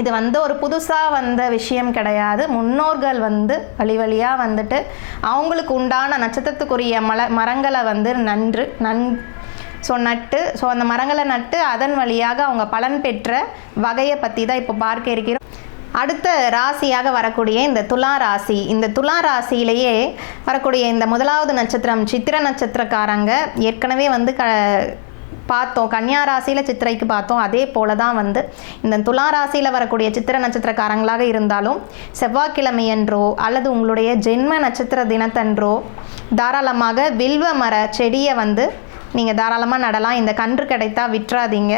இது வந்து ஒரு புதுசாக வந்த விஷயம் கிடையாது. முன்னோர்கள் வந்து வழி வழியாக வந்துட்டு அவங்களுக்கு உண்டான நட்சத்திரத்துக்குரிய மல மரங்களை வந்து நன்று நன் ஸோ நட்டு ஸோ அந்த மரங்களை நட்டு அதன் வழியாக அவங்க பலன் பெற்ற வகையை பற்றி தான் இப்போ பார்க்க இருக்கிறோம். அடுத்த ராசியாக வரக்கூடிய இந்த துலா ராசி இந்த துலா ராசியிலேயே வரக்கூடிய இந்த முதலாவது நட்சத்திரம் சித்திர நட்சத்திரக்காரங்க ஏற்கனவே வந்து க பார்த்தோம். கன்னியா ராசியில் சித்திரைக்கு பார்த்தோம். அதே போல தான் வந்து இந்த துலா ராசியில் வரக்கூடிய சித்திர நட்சத்திரக்காரங்களாக இருந்தாலும் செவ்வாய்க்கிழமையன்றோ அல்லது உங்களுடைய ஜென்ம நட்சத்திர தினத்தன்றோ தாராளமாக வில்வ மர செடியை வந்து நீங்கள் தாராளமாக நடலாம். இந்த கன்று கிடைத்தா விட்டுறாதீங்க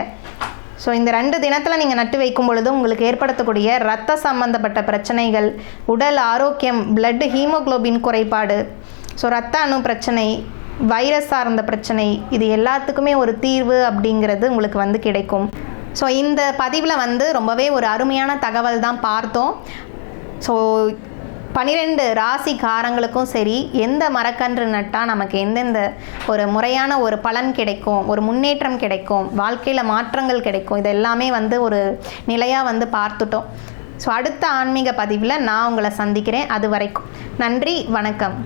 ஸோ இந்த ரெண்டு தினத்தில் நீங்கள் நட்டு வைக்கும் பொழுது உங்களுக்கு ஏற்படுத்தக்கூடிய ரத்த சம்பந்தப்பட்ட பிரச்சனைகள் உடல் ஆரோக்கியம் பிளட் ஹீமோகுளோபின் குறைபாடு. ஸோ ரத்த அணு பிரச்சனை வைரஸ் சார்ந்த பிரச்சனை இது எல்லாத்துக்குமே ஒரு தீர்வு அப்படிங்கிறது உங்களுக்கு வந்து கிடைக்கும். ஸோ இந்த பதிவில் வந்து ரொம்பவே ஒரு அருமையான தகவல் தான் பார்த்தோம். ஸோ பனிரெண்டு ராசிக்காரங்களுக்கும் சரி எந்த மரக்கன்று நட்டால் நமக்கு எந்தெந்த ஒரு முறையான ஒரு பலன் கிடைக்கும் ஒரு முன்னேற்றம் கிடைக்கும் வாழ்க்கையில் மாற்றங்கள் கிடைக்கும் இது எல்லாமே வந்து ஒரு நிலையாக வந்து பார்த்துட்டோம். ஸோ அடுத்த ஆன்மீக பதிவில் நான் உங்களை சந்திக்கிறேன். அது வரைக்கும் நன்றி வணக்கம்.